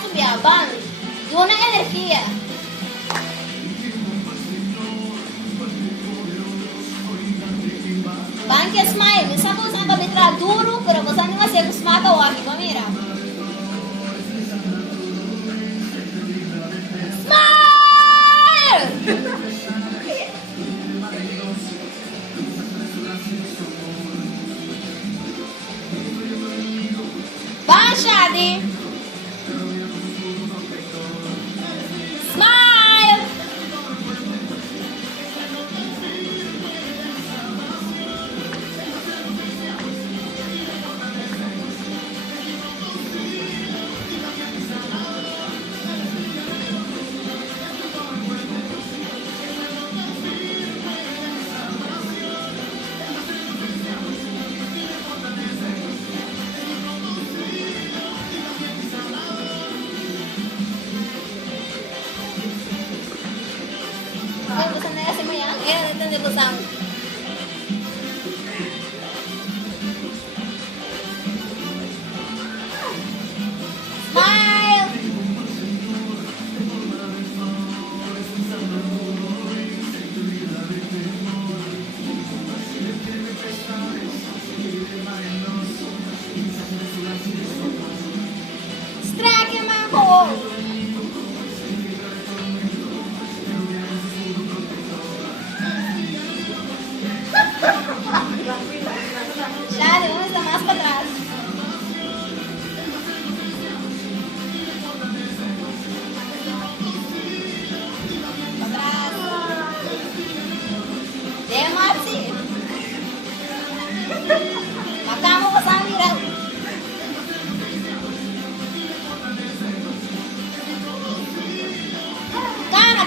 tu biaban. Doon ang enerhiya. Ban que smile. Minsan ko saan kabitra duro, pero kung saan nga siya kusmata wagi ko, mira. Smile! Ban, Shadi? Smile! Pesan na kasi mo yan. Ito na pesan. Smile! Strike yung mga ko. Shadi, vamos a más para atrás. Para atrás. De Marci. Makamo ko sa mira.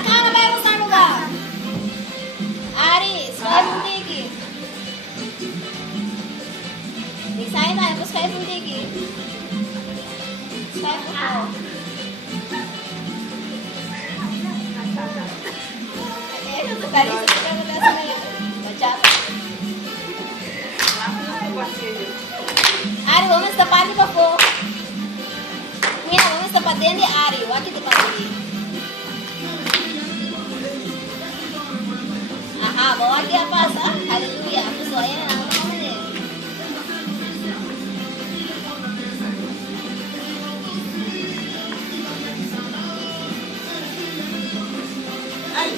Kana bayo sa ano ba? Ari, sway mo tiki. Design tayo po Sky Full Digi. Sky Full po. Ito sa kari sa kaya mo lasa na yan. Bachata. Ari, vamos sa pati pa po. Mira, vamos sa pati yan di Ari. Wakit ipati. Aha, bawa dia pas. Hallelujah. Puso, ayan na. Ay,